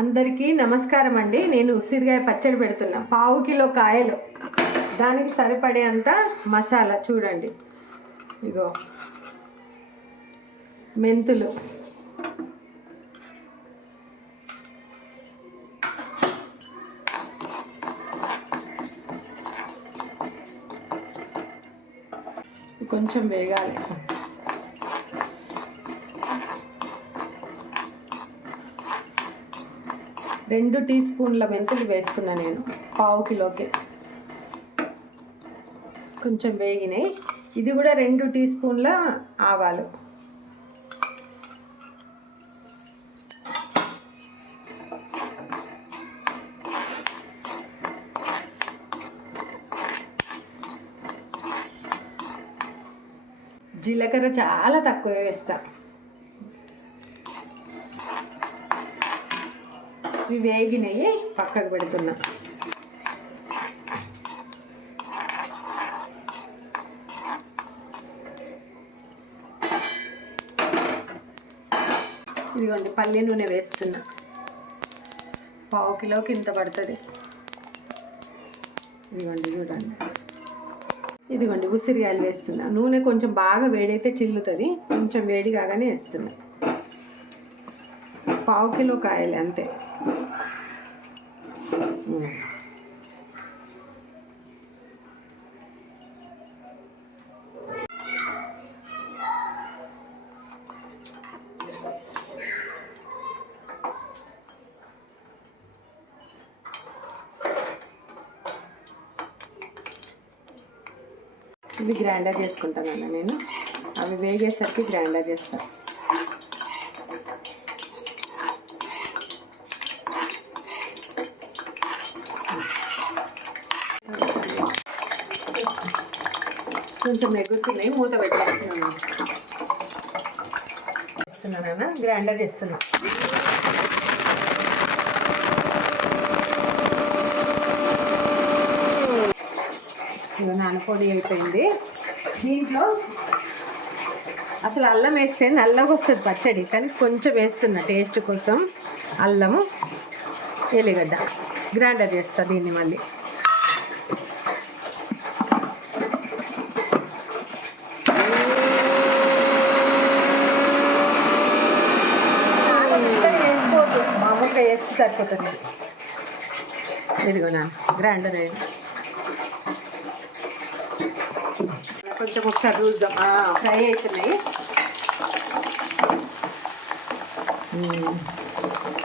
అందరికీ నమస్కారం అండి. నేను ఉసిరికాయ పచ్చడి పెడుతున్నా. పావు కిలో కాయలు, దానికి సరిపడేంత మసాలా చూడండి. ఇగో మెంతులు, కొంచెం వేగాలి. రెండు టీ స్పూన్ల మెంతులు వేస్తున్నా నేను పావు కిలోకి. కొంచెం వేగినాయి. ఇది కూడా 2 టీ స్పూన్ల ఆవాలు, జీలకర్ర చాలా తక్కువ వేస్తా. ఇవి వేగినాయి, పక్కకు పెడుతున్నా. ఇదిగోండి పల్లి నూనె వేస్తున్నా. పావు కిలోకి ఇంత పడుతుంది. ఇదిగోండి చూడండి. ఇదిగోండి ఉసిరికాయలు వేస్తున్నా. నూనె కొంచెం బాగా వేడైతే చిల్లుతుంది, కొంచెం వేడి కాగానే వేస్తున్నా. పావు కిలో కాయలు అంతే. ఇవి గ్రైండర్ చేసుకుంటానన్న నేను. అవి వేగేసరికి గ్రైండర్ చేస్తాను. కొంచెం ఎగురుతున్నాయి, మూత పెట్టేస్తున్నాను. గ్రైండర్ చేస్తున్నా. నానపొడి అయిపోయింది. దీంట్లో అసలు అల్లం వేస్తే నల్లగా వస్తుంది పచ్చడి, కానీ కొంచెం వేస్తున్నా టేస్ట్ కోసం. అల్లము, ఎల్లిగడ్డ గ్రైండర్ చేస్తా దీన్ని మళ్ళీ. వేసుకోవద్దు, మామూలుగా వేస్తే సరిపోతుంది. ఇదిగో నా గ్రైండర్ అయింది. కొంచెం ఒకసారి చూద్దాం. ఫ్రై అవుతున్నాయి,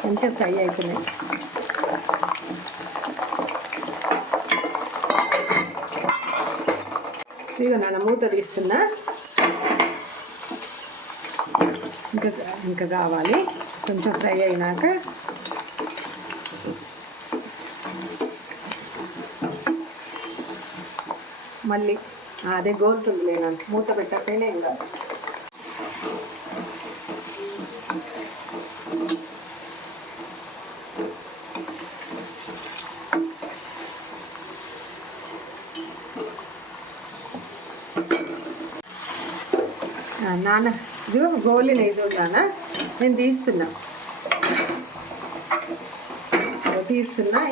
కొంచెం ఫ్రై అవుతున్నాయి. ఇదిగో నాన్న మూత తీస్తున్నా. ఇంకా కావాలి. కొంచెం ఫ్రై అయినాక మళ్ళీ అదే గోలుతుంది. లేనంత మూత పెట్టకపోయినా ఏం కాదు. నాన్న ఇది గోలిన ఇది నాన్న, నేను తీస్తున్నా.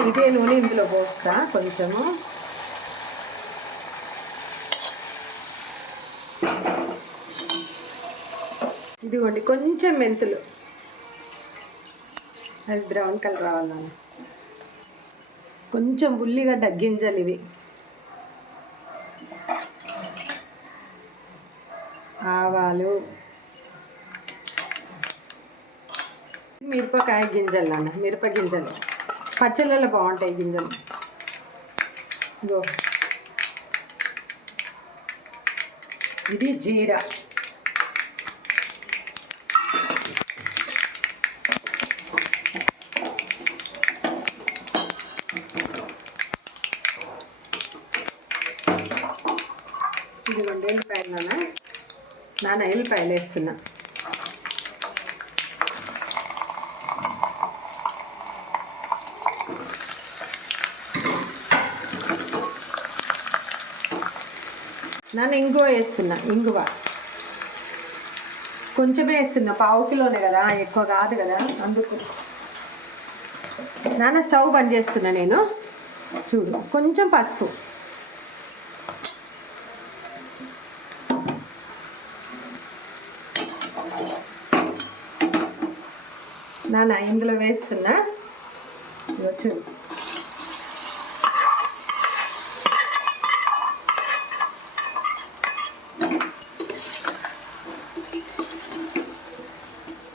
ఇదే నూనె ఇందులో పోస్తా కొంచెము. ఇదిగోండి కొంచెం మెంతులు, అది బ్రౌన్ కలర్ రావాలన్న. కొంచెం ఉల్లిగడ్డ గింజలు, ఇవి ఆవాలు, మిరపకాయ గింజలు అన్న. మిరప గింజలు పచ్చళ్ళలో బాగుంటాయి గింజలు. ఇగో ఇది జీరా, ఇదిగోండి ఎల్లిపాయలు నాన్న ఎల్లిపాయలు వేస్తున్నా. నాన్న ఇంగువ వేస్తున్నా. ఇంగువ కొంచెమే వేస్తున్నా, పావు కిలోనే కదా, ఎక్కువ కాదు కదా అందుకు. నాన్న స్టవ్ బంద్ చేస్తున్నా నేను. చూడు, కొంచెం పసుపు, నాన్న ఇందులో వేస్తున్నా. చూడు,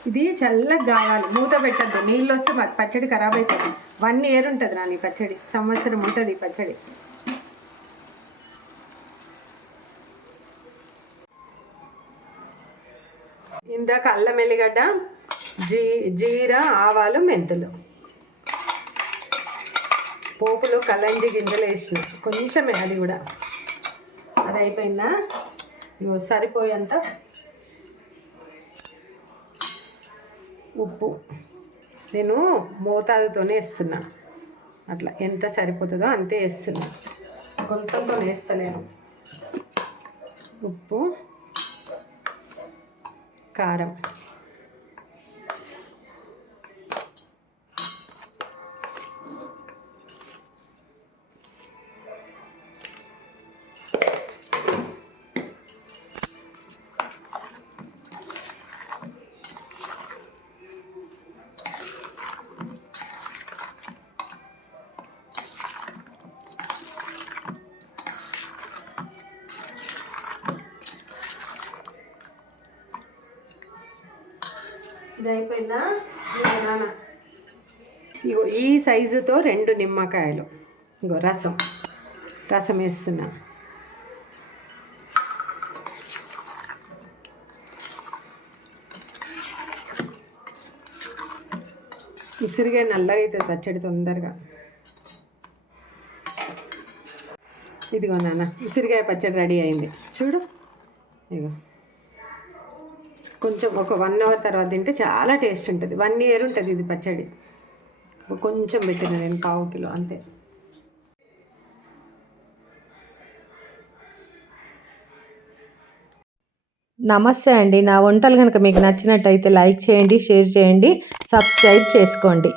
ఇది చల్లగా కావాలి, మూత పెట్టద్దు. నీళ్ళు వస్తే పచ్చడి ఖరాబ్ అవుతుంది. 1 year ఉంటుంది నాన్న ఈ పచ్చడి, సంవత్సరం ఉంటుంది ఈ పచ్చడి. ఇందాక అల్లం ఎల్లిగడ్డ, జీరా, ఆవాలు, మెంతులు, పోపులో కలంజి గింజలు వేసిన కొంచెమే, అది కూడా. అది అయిపోయిందా? ఇగో సరిపోయేంత ఉప్పు. నేను మోతాదుతోనే వేస్తున్నా, అట్లా ఎంత సరిపోతుందో అంతే వేస్తున్నా, కొలతలతో వేస్తలేను. ఉప్పు, కారం, ఇది అయిపోయిందా? నాన్న ఇగో ఈ సైజుతో 2 నిమ్మకాయలు, ఇగో రసం వేస్తున్నా. ఉసిరిగా నల్లగా అవుతుంది పచ్చడి తొందరగా. ఇదిగో నాన్న, ఉసిరికాయ పచ్చడి రెడీ అయింది చూడు. ఇగో కొంచెం ఒక 1 hour తర్వాత తింటే చాలా టేస్ట్ ఉంటుంది. 1 year ఉంటుంది ఇది పచ్చడి. కొంచెం పెట్టిన నేను, 1/4 kilo అంతే. నమస్తే అండి. నా వంటలు కనుక మీకు నచ్చినట్టయితే లైక్ చేయండి, షేర్ చేయండి, సబ్స్క్రైబ్ చేసుకోండి.